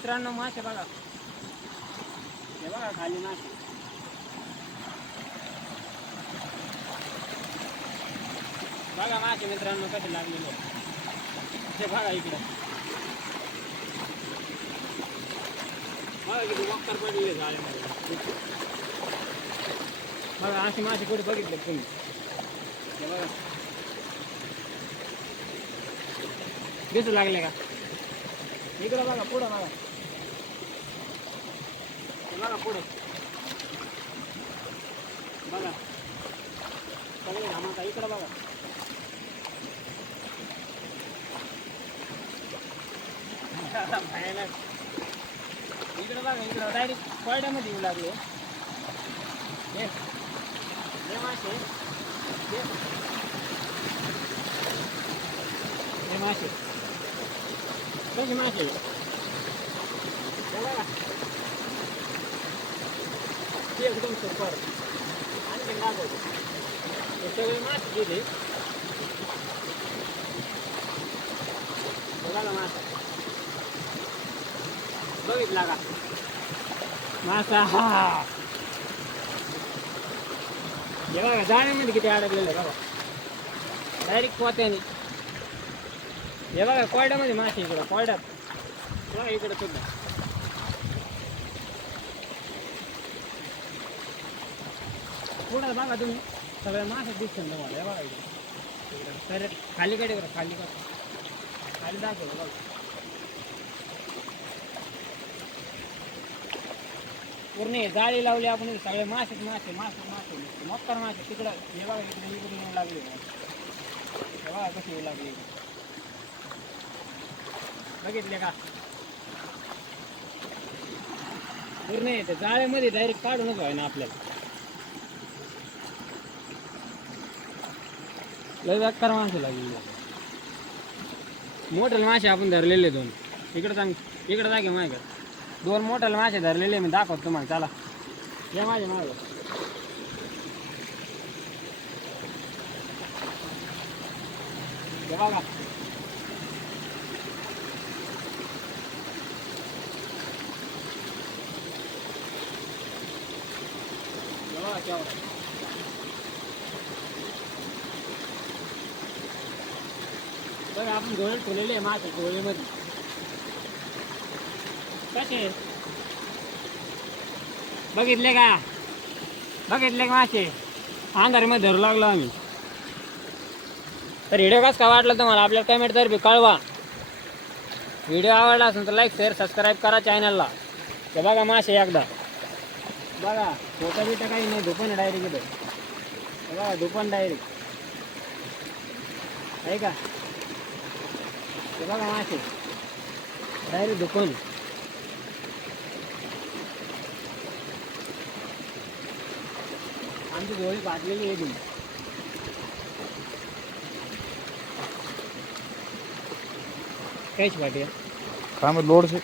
मित्रांनो मासे बघा. हे बघा खाली मासे. बघा मासे मित्रांनो कसे लागलेले ते बघा इकडे. बघा किती वक्कर पडलेले झाल्यामध्ये बघा असे मासे कुठे बघितले तुम्ही? हे बघा. दिसू लागले का? इकडं बघा पुढं बघा. हे बघा पुढं बघा सगळे घामाचा इकडं बघा भयानक इकडं बघा इकडं डायरेक्ट पळड्यामध्ये येऊ लागले हे हे मासे हे हे मासे कसे मासे हे बघा ते एकदम सुपर. आणखी दाखवतो हे सगळे मासे गेले बघा मासा बघितला का मासा हा हे. बघा जाण्यामध्ये किती अडकलेलं आहे बघा. डायरेक्ट पोत्याने. हे बघा कोयड्यामध्ये मासे इकडं कोयड्यात. बघा इकडं सुद्धा पुढं बघा तुम्ही. सगळे मासे दिसतील तुम्हाला. हे बघा इकडे. तर खाली कडे करा खाली कर. खाली दाखवलं बघा. पूर्ण जाळी लावली आपण सगळे मासेच मासे मासे मासे. मक्कर मासे. तिकडं हे बघा इकडे इकडे येऊ लागले. हे बघा कसे येऊ लागले. बघितले का? पूर्ण येते जाळ्यामध्ये डायरेक्ट काढूनच व्हाय ना आपल्याला. लय बेकार माणसं लागली. मोठे मासे आपण धरलेले दोन. इकडे सांग इकडे जागे मागे. दोन मोठे मासे धरलेले मी दाखवतो तुम्हाला. चला. या माझे मागे. बघा केवढा. आपण गोळे ठेवलेले आहे मासे गोळेमध्ये. कसे? बघितले का? बघितले का मासे? अंधारमध्ये धरू लागलो आम्ही. तर व्हिडिओ कसं काय वाटलं तुम्हाला? आपल्या कमेंट तर्फे कळवा. व्हिडिओ आवडला असेल तर लाईक शेअर सबस्क्राईब करा चॅनलला तर बघा मासे एकदा. बघा फोटो बिटं काही नाही धुपन डायरेक्ट इथं. बघा धुपन डायरेक्ट आहे का? हे बघा मासे. डायरेक्ट दुकान. आमची गोळी पाठलेली आहे तुम्ही काहीच पाठी काय मग लोड से